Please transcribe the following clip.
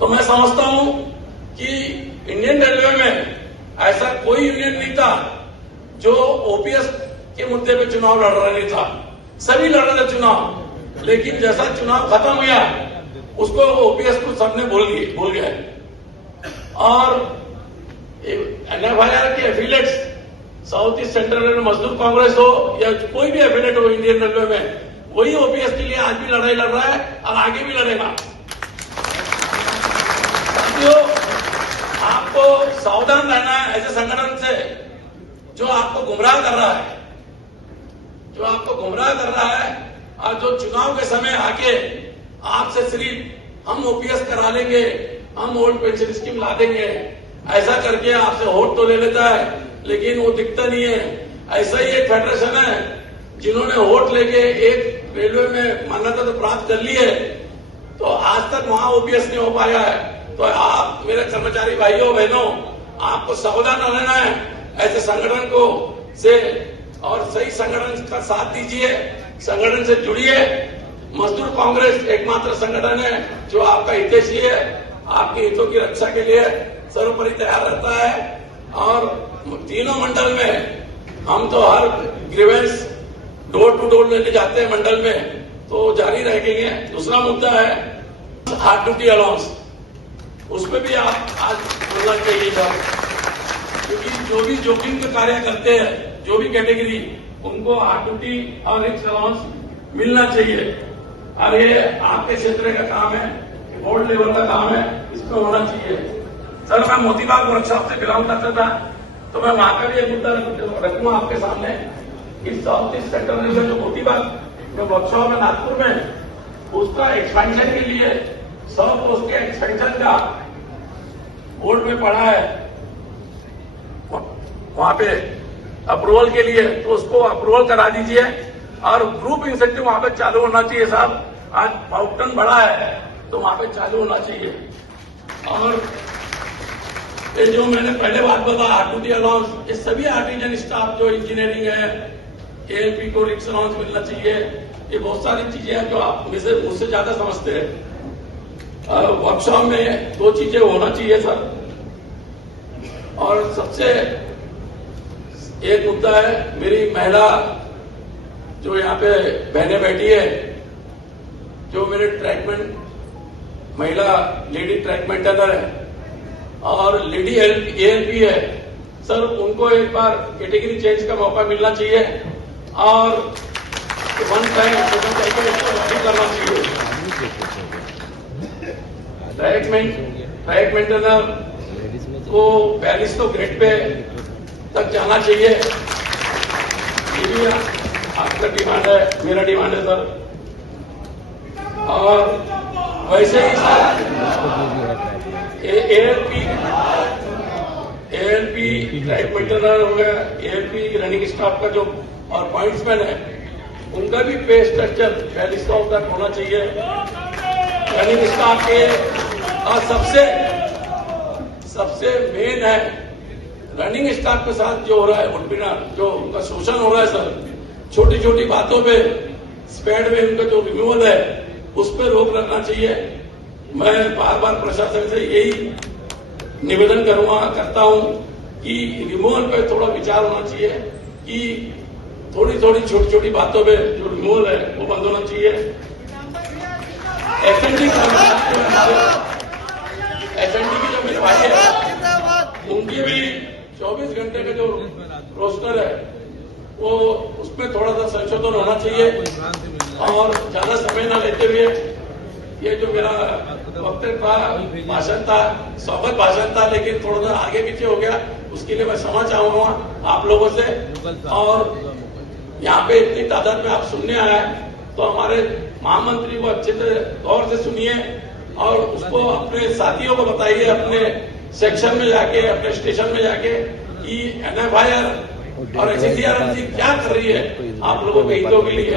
तो मैं समझता हूं कि इंडियन रेलवे में ऐसा कोई यूनियन नहीं था जो ओपीएस के मुद्दे पे चुनाव लड़ रहा नहीं था। सभी लड़ रहे थे चुनाव, लेकिन जैसा चुनाव खत्म हुआ उसको ओपीएस को सबने भूल गए। और एनएफआईआर के affiliates south east central railway मजदूर कांग्रेस हो या कोई भी एफिलेट हो इंडियन रेलवे में, वही ओपीएस के लिए आज भी लड़ाई लड़ रहा है और आगे भी लड़ेगा। साथियों, आपको सावधान रहना है ऐसे संगठन से जो आपको गुमराह कर रहा है, और जो चुनाव के समय आके आपसे सिर्फ हम ओपीएस करा लेंगे, हम ओल्ड पेंशन स्कीम ला देंगे, ऐसा करके आपसे वोट तो ले लेता है लेकिन वो दिखता नहीं है। ऐसा ही एक फेडरेशन है जिन्होंने वोट लेके एक रेलवे में मान्यता तो प्राप्त कर ली है, तो आज तक वहां ओपीएस नहीं हो पाया है। तो आप मेरे कर्मचारी भाइयों बहनों, आपको सावधान रहना है ऐसे संगठन को से, और सही संगठन का साथ दीजिए, संगठन से जुड़िए। मजदूर कांग्रेस एकमात्र संगठन है जो आपका हितैषी है, आपके हितों की रक्षा के लिए सर्वोपरि तैयार रहता है। और तीनों मंडल में हम तो हर ग्रीवेंस डोर टू डोर लेके जाते हैं मंडल में, तो जारी रहेंगे। दूसरा मुद्दा है हार्ड ड्यूटी अलाउंस, उसमें भी आप आज बोलना चाहिए था, क्योंकि जो भी जोखिम के कार्य करते हैं, जो भी कैटेगरी, उनको हार्ड ड्यूटी और रिस्क अलाउंस मिलना चाहिए। और ये आपके क्षेत्र का काम है, बोर्ड लेवल का काम है, इसमें होना चाहिए। सर, मैं मोतीबाग वर्कशॉप से बिलोंग करता था, तो मैं वहां का भी एक मुद्दा रखूंगा आपके सामने। इस साउथ ईस्ट सेंट्रल रेलवे जो मोतीबाग जो वर्कशॉप है नागपुर में, उसका एक्सपेंशन के लिए 100 पोस्ट के एक्सपेंशन का बोर्ड में पड़ा है वहां पे अप्रूवल के लिए, तो उसको अप्रूवल करा दीजिए। और ग्रुप इंसेंटिव वहां पे चालू होना चाहिए साहब। आज पाउटन बड़ा है तो वहां पे चालू होना चाहिए। और ये जो मैंने पहले बात बताया हार्ड ड्यूटी अलाउंस, ये सभी आर्टिजन स्टाफ जो इंजीनियरिंग है, एएलपी को रिक्स अलाउंस मिलना चाहिए। ये बहुत सारी चीजें हैं जो आप मुझसे ज्यादा समझते हैं। वर्कशॉप में 2 चीजें होना चाहिए सर। और सबसे एक मुद्दा है, मेरी महिला जो यहाँ पे बहनें बैठी है, जो मेरे ट्रैकमेंट महिला लेडी ट्रैक मेंटेनर है और लेडी एएलपी है सर, उनको एक बार कैटेगरी चेंज का मौका मिलना चाहिए और वन टाइम करना चाहिए। ट्रैक मेंटेनर को 42 ग्रेड पे तक जाना चाहिए। ये भी आपका डिमांड है, मेरा डिमांड है सर। और वैसे ही सर एएलपी ट्रैक मेंटेनर हो गया, एएलपी रनिंग स्टाफ का जो और पॉइंट्समैन है, उनका भी पे स्ट्रक्चर 4200 तक होना चाहिए रनिंग स्टाफ के। और सबसे मेन है रनिंग स्टाफ के साथ जो हो रहा है उत्पीड़न, जो उनका शोषण हो रहा है सर, छोटी छोटी बातों पे स्पेड में उनका जो रिन्यूअल है उस पर रोक रखना चाहिए। मैं बार बार प्रशासन से यही निवेदन करता हूं कि रिन्यूअल पे थोड़ा विचार होना चाहिए, कि थोड़ी छोटी छोटी बातों पे जो रिन्यूअल है वो बंद होना चाहिए। एसएनडी की जो मेरे भाई है, उनकी भी 24 घंटे का जो रोस्टर है वो उसमें थोड़ा सा संशोधन होना चाहिए। और ज्यादा समय न लेते हुए, ये जो मेरा वक्तव्य था, भाषण था, स्वागत भाषण था, लेकिन थोड़ा सा आगे पीछे हो गया, उसके लिए मैं क्षमा चाहूंगा आप लोगों से। और यहाँ पे इतनी तादाद में आप सुनने आए, तो हमारे महामंत्री को अच्छे से गौर से सुनिए और उसको अपने साथियों को बताइए, अपने सेक्शन में जाके, अपने स्टेशन में जाके, कि एनएफआईआर और एससीआरएमसी क्या कर रही है आप लोगों के हितों के लिए।